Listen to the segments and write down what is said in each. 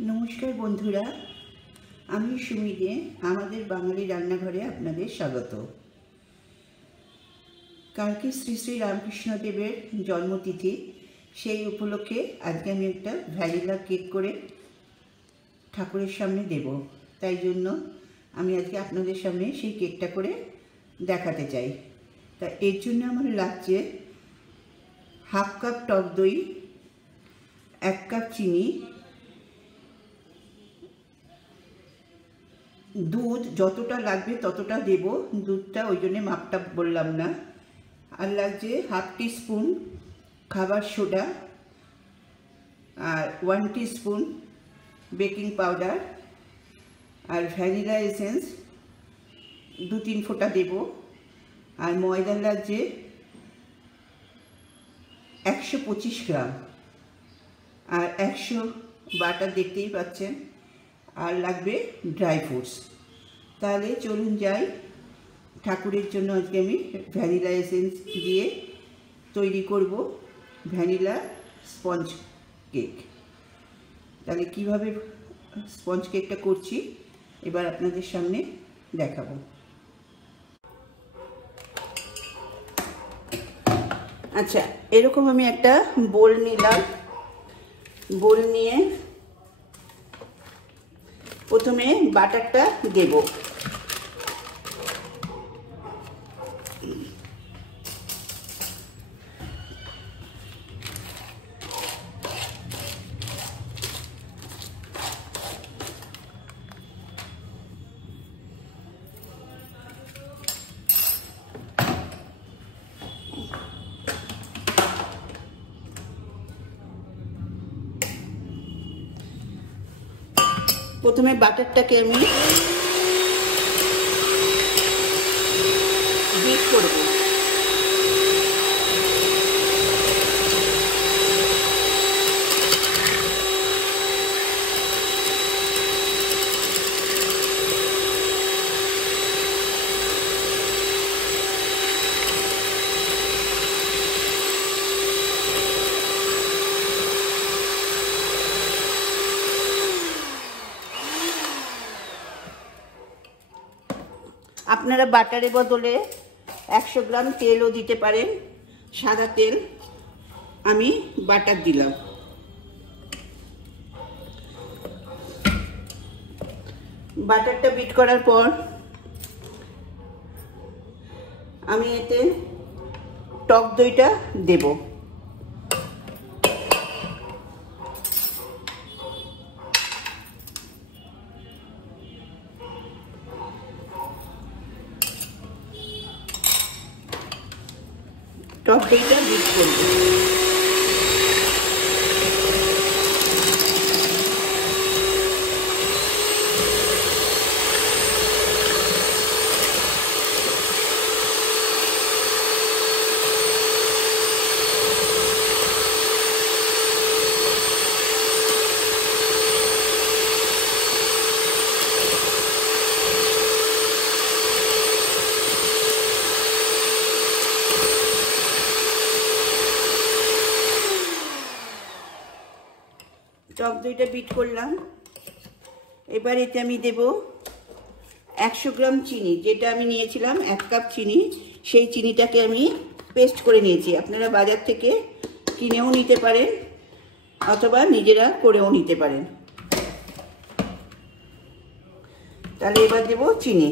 नमस्कार बंधुरा आमी सुमी दे आमादेर बांगाली रान्नाघरे आपनादेर स्वागत। कालके श्री श्री रामकृष्ण देवेर जन्मतिथि सेई उपलक्षे आजके आमी एकटा भ্যানিলা केक करे ठाकुरेर सामने देब। ताई जोन्नो आमी आजके आपनादेर सामने सेई केकटा करे देखाते चाई। ता एर जोन्नो आमार लागছে हाफ कप टक दई, 1 कप चीनी, दूध যতটা লাগবে ততটা দেব, দুধটা ওই জন্য মাপটা বললাম না। আর লাগছে হাফ টিস্পুন খাবার সোডা আর 1 টিস্পুন বেকিং পাউডার আর ভ্যানিলা এসেন্স 2-3 ফোঁটা দেব। আর ময়দা লাগছে 125 গ্রাম আর 100 বাটার দেখতেই পাচ্ছেন। আর লাগবে ড্রাই ফ্রুটস। তাহলে চলুন যাই ঠাকুরের জন্য আজকে আমি ভ্যানিলা এসেন্স দিয়ে তৈরি করব ভ্যানিলা স্পঞ্জ কেক। তাহলে কিভাবে স্পঞ্জ কেকটা করছি এবার আপনাদের সামনে দেখাবো। আচ্ছা, এরকম আমি একটা বোল নিলাম। বোল নিয়ে প্রথমে বাটারটা দেব। প্রথমে বাটারটাকে আমি বিট করব। আপনারা বাটারের বদলে 100 গ্রাম তেলও দিতে পারেন, সাদা তেল। আমি বাটার দিলাম। বাটারটা বিট করার পর আমি এতে টক দইটা দেব। টক দইটা বিট করব। টক দইটা বিট করলাম। এবার এতে আমি দেব 100 গ্রাম চিনি, যেটা আমি নিয়েছিলাম 1 কাপ চিনি, সেই চিনিটাকে আমি পেস্ট করে নিয়েছি। আপনারা বাজার থেকে কিনেও নিতে পারেন অথবা নিজেরা করেও নিতে পারেন। তাহলে এবার দেব চিনি।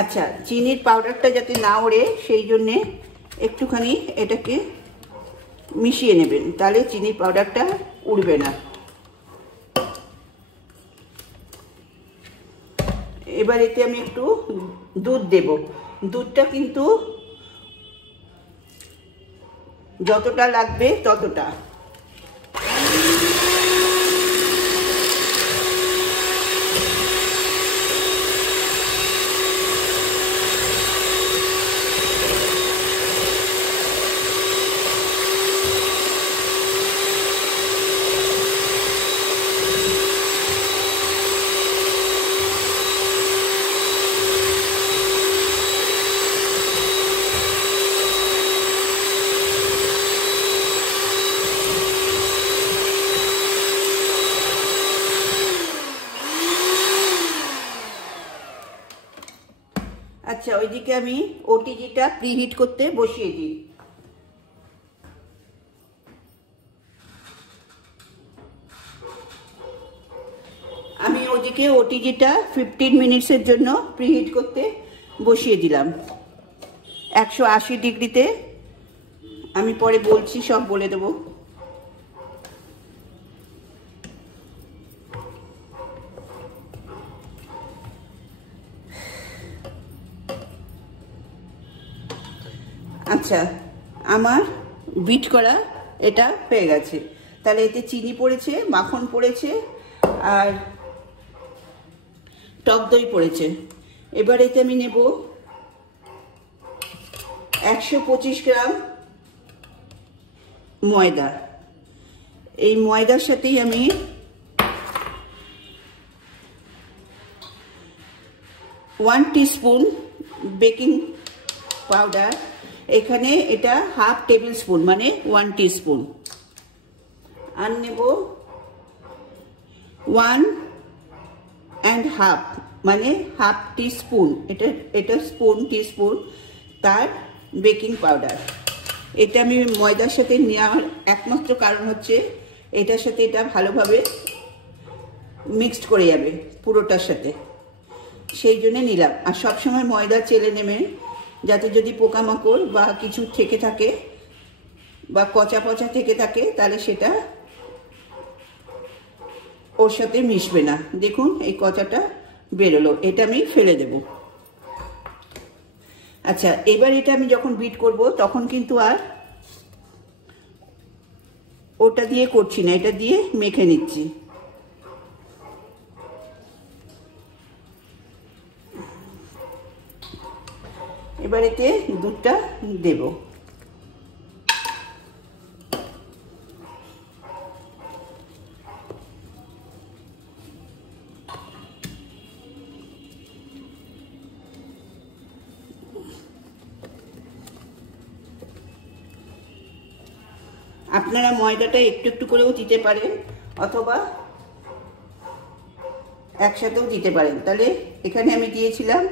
আচ্ছা, চিনির পাউডারটা যাতে না ওড়ে সেই জন্যে একটুখানি এটাকে মিশিয়ে নেবেন, তাহলে চিনির পাউডারটা উড়বে না। এবার এতে আমি একটু দুধ দেব। দুধটা কিন্তু যতটা লাগবে ততটা। ওইদিকে আমি ওটিজিটা প্রিহিট করতে বসিয়ে দিই। আমি ওদিকে ওটিজিটা 15 মিনিটসের জন্য প্রিহিট করতে বসিয়ে দিলাম 180 ডিগ্রিতে। আমি পরে বলছি, সব বলে দেবো। আচ্ছা, আমার বিট করা এটা হয়ে গেছে। তাহলে এতে চিনি পড়েছে, মাখন পড়েছে, আর টক দই পড়েছে। এবার এতে আমি নেব 125 গ্রাম ময়দা। এই ময়দার সাথেই আমি 1 টিস্পুন বেকিং পাউডার, এখানে এটা হাফ টেবিল স্পুন মানে 1 টিস্পুন, আর নেব 1.5 মানে হাফ টিস্পুন, এটা টিস্পুন তার বেকিং পাউডার। এটা আমি ময়দার সাথে নেওয়ার একমাত্র কারণ হচ্ছে এটার সাথে এটা ভালোভাবে মিক্সড করে যাবে পুরোটার সাথে, সেই জন্য নিলাম। আর সবসময় ময়দা চেলে নেবে, যাতে যদি পোকামাকড় বা কিছু থেকে থাকে বা পচা পচা থেকে থাকে তাহলে সেটা ওর সাথে মিশবে না। দেখুন এই কচাটা বেরোলো, এটা আমি ফেলে দেব। আচ্ছা, এবার এটা আমি যখন বিট করব তখন কিন্তু আর ওটা দিয়ে করছি না, এটা দিয়ে মেখে নিচ্ছি। এবার এতে দুধটা দেব। আপনারা ময়দাটা একটু একটু করেও দিতে পারেন, অথবা একসাথেও দিতে পারেন। তাহলে এখানে আমি দিয়েছিলাম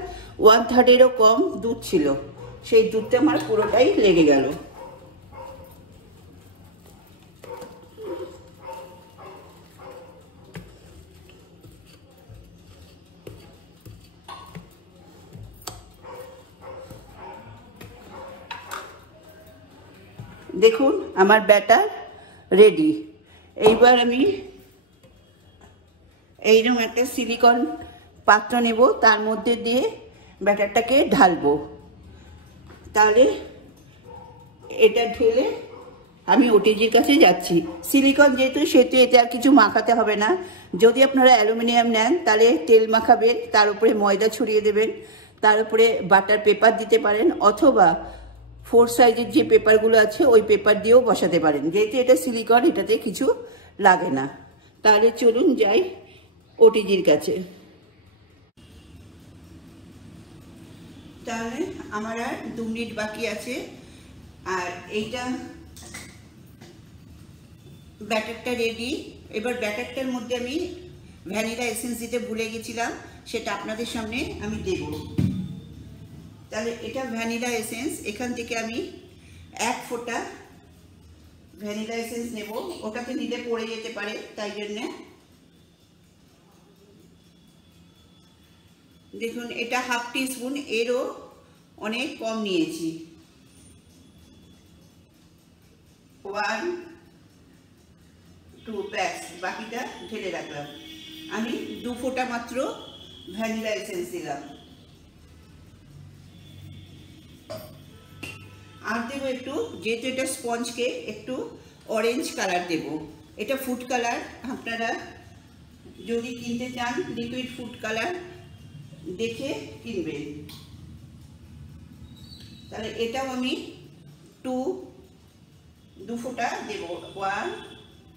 1/3-এরও কম দুধ ছিল, সেই দুধটা আমার পুরোটাই লেগে গেল। দেখুন আমার ব্যাটার রেডি। এইবার আমি এইরকম একটা সিলিকন পাত্র নেব, তার মধ্যে দিয়ে ব্যাটারটাকে ঢালবো। তাহলে এটা ঢেলে আমি ওটিজির কাছে যাচ্ছি। সিলিকন যেহেতু, সেহেতু এতে আর কিছু মাখাতে হবে না। যদি আপনারা অ্যালুমিনিয়াম নেন তাহলে তেল মাখাবেন, তার উপরে ময়দা ছড়িয়ে দেবেন, তার উপরে বাটার পেপার দিতে পারেন, অথবা 4 সাইজের যে পেপারগুলো আছে ওই পেপার দিয়েও বসাতে পারেন। যেহেতু এটা সিলিকন, এটাতে কিছু লাগে না। তাহলে চলুন যাই ওটিজির কাছে। তাহলে আমার আর 2 মিনিট বাকি আছে। আর এইটা ব্যাটারটা রেডি। এবার ব্যাটারটার মধ্যে আমি ভ্যানিলা এসেন্স দিতে ভুলে গেছিলাম, সেটা আপনাদের সামনে আমি দেব। তাহলে এটা ভ্যানিলা এসেন্স, এখান থেকে আমি 1 ফোঁটা ভ্যানিলা এসেন্স নেব। ওটাকে নিলে পড়ে যেতে পারে, তাই জন্যে দেখুন এটা হাফ টিস্পুন, এরও অনেক কম নিয়েছি। 1, 2 ব্যাস, বাকিটা ঢেলে রাখলাম। আমি 2 ফোঁটা মাত্র ভ্যানিলা এসেন্স দিলাম। আর দেবো একটু, যেহেতু এটা স্পঞ্জ কেক, একটু অরেঞ্জ কালার দেব। এটা ফুড কালার, আপনারা যদি কিনতে চান লিকুইড ফুড কালার দেখে কিনবেন। তাহলে এটাও আমি 2 ফোঁটা দেব। 1,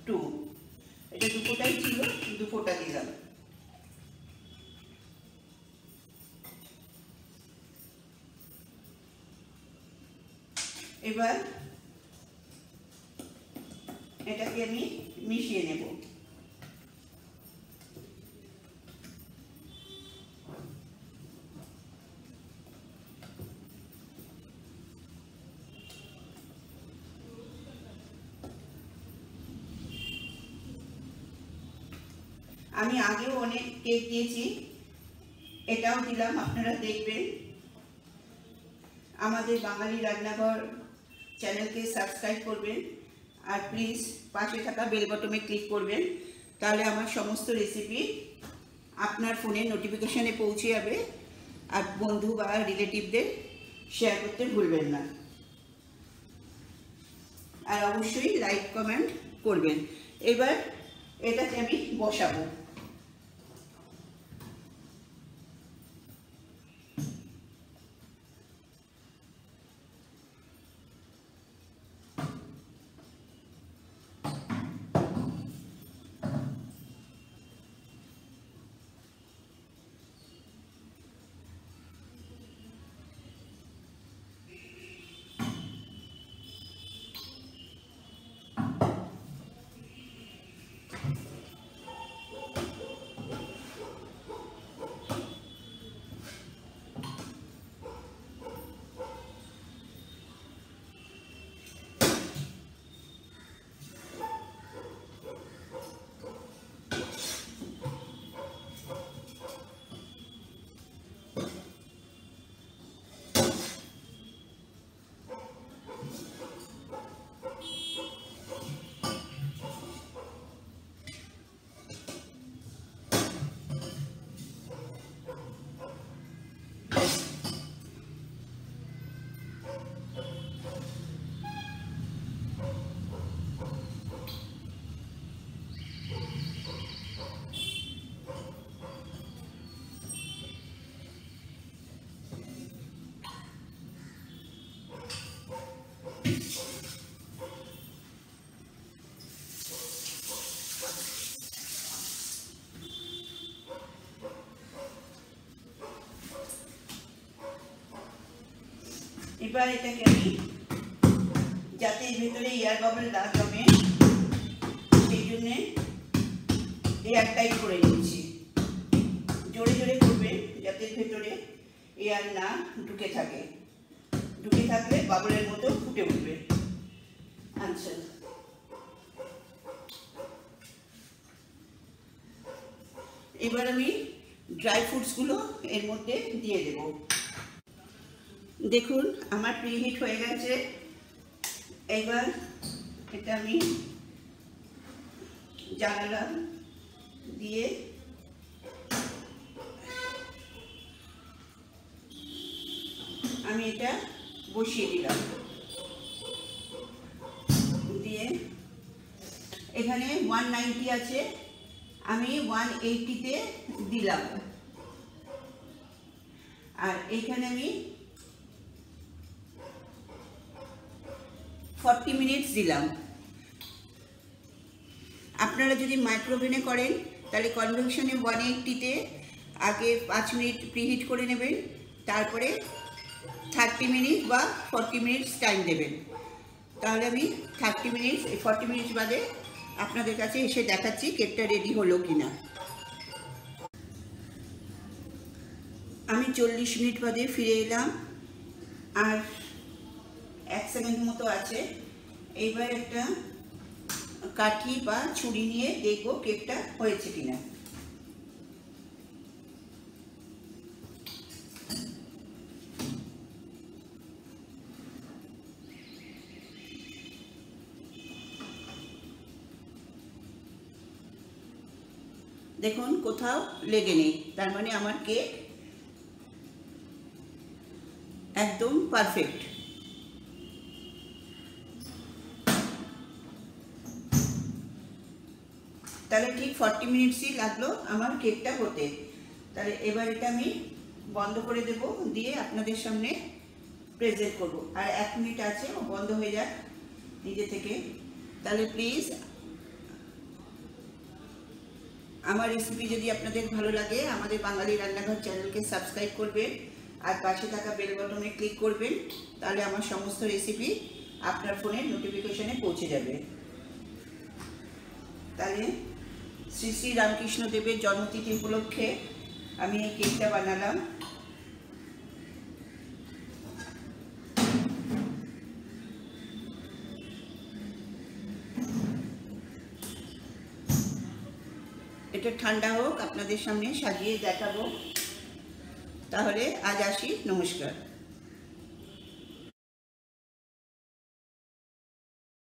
2, এটা 2 ফোঁটাই ছিল, 2 ফোঁটা দিলাম। এবার এটাকে আমি মিশিয়ে নেব। আমি আগেও অনেক কেক দিয়েছি, এটাও দিলাম, আপনারা দেখবেন। আমাদের বাঙালি রান্নাঘর চ্যানেলকে সাবস্ক্রাইব করবেন, আর প্লিজ পাশে থাকা বেল বাটনে ক্লিক করবেন, তাহলে আমার সমস্ত রেসিপি আপনার ফোনে নোটিফিকেশানে পৌঁছে যাবে। আর বন্ধু বা রিলেটিভদের শেয়ার করতে ভুলবেন না, আর অবশ্যই লাইক কমেন্ট করবেন। এবার এটাকে আমি বসাবো। এবার এটাকে আমি, যাতে এর ভেতরে এয়ার বাবল না জমে, সেই জন্যে এয়ার টাইট করে নিচ্ছি। জোরে জোরে করবেন যাতে এর ভেতরে এয়ার না ঢুকে থাকে, ঢুকে থাকলে বাবলের মতো ফুটে উঠবে। আচ্ছা, এবার আমি ড্রাই ফ্রুটসগুলো এর মধ্যে দিয়ে দেব। দেখুন আমার প্রিহিট হয়ে গেছে। এবার এটা আমি জ্বালালাম, দিয়ে আমি এটা বসিয়ে দিলাম। দিয়ে এখানে 190 আছে, আমি 180-তে দিলাম। আর এইখানে আমি 40 মিনিটস দিলাম। আপনারা যদি মাইক্রোওভেনে করেন তাহলে কনভেকশনে 180-তে আগে 5 মিনিট প্রিহিট করে নেবেন, তারপরে 30 মিনিট বা 40 মিনিটস টাইম দেবেন। তাহলে আমি 30 মিনিটস 40 মিনিটস বাদে আপনাদের কাছে এসে দেখাচ্ছি কেকটা রেডি হলো কিনা। আমি 40 মিনিট বাদে ফিরে এলাম, আর 1 সেকেন্ড মতো আছে। এইবার একটা কাঠি বা ছুরি নিয়ে দেখবো কেকটা হয়েছে কিনা। দেখুন কোথাও লেগে নেই, তার মানে আমার কেক একদম পারফেক্ট। তাহলে ঠিক 40 মিনিটসই লাগলো আমার কেকটা হতে। তাহলে এবার এটা আমি বন্ধ করে দেব, দিয়ে আপনাদের সামনে প্রেজেন্ট করব। আর 1 মিনিট আছে, বন্ধ হয়ে যাক নিজে থেকে। তাহলে প্লিজ আমার রেসিপি যদি আপনাদের ভালো লাগে, আমাদের বাঙালি রান্নাঘর চ্যানেলকে সাবস্ক্রাইব করবেন, আর পাশে থাকা বেল বাটনে ক্লিক করবেন, তাহলে আমার সমস্ত রেসিপি আপনার ফোনের নোটিফিকেশনে পৌঁছে যাবে। তাহলে শ্রী শ্রী রামকৃষ্ণ দেবের জন্মতিথি উপলক্ষে আমি এই কেকটা বানালাম। এটা ঠান্ডা হোক, আপনাদের সামনে সাজিয়ে দেখাবো। তাহলে আজ আসি, নমস্কার।